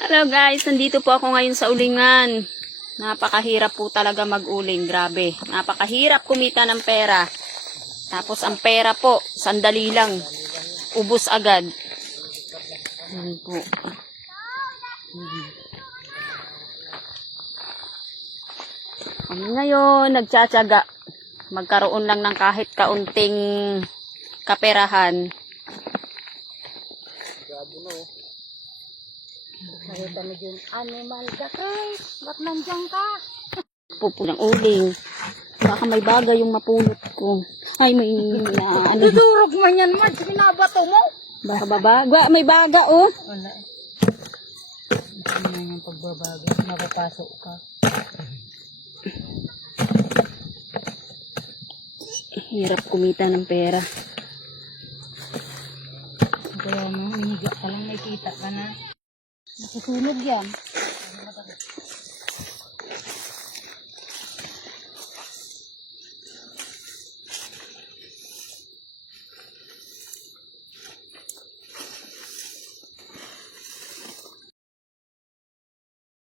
Hello guys, nandito po ako ngayon sa ulingan. Napakahirap po talaga mag-uling, grabe. Napakahirap kumita ng pera. Tapos ang pera po, sandali lang. Ubus agad. Yan po. Kami ngayon, nagtsatsaga. Magkaroon lang ng kahit kaunting kaperahan. Nakita mo dyan, animal ka, Chris. Ba't nandiyan ka? Pupo ng uling. Baka may bagay yung mapulot ko. Ay, may ano. Dudurog man yan, man. Binabato mo. Baka babaga. May baga, oh. Wala. Ano na yung pagbabago? Mapapasok ka. Hirap kumita ng pera. Kaya mo, hiniga ka lang, may kita ka na. Nasusunog yan.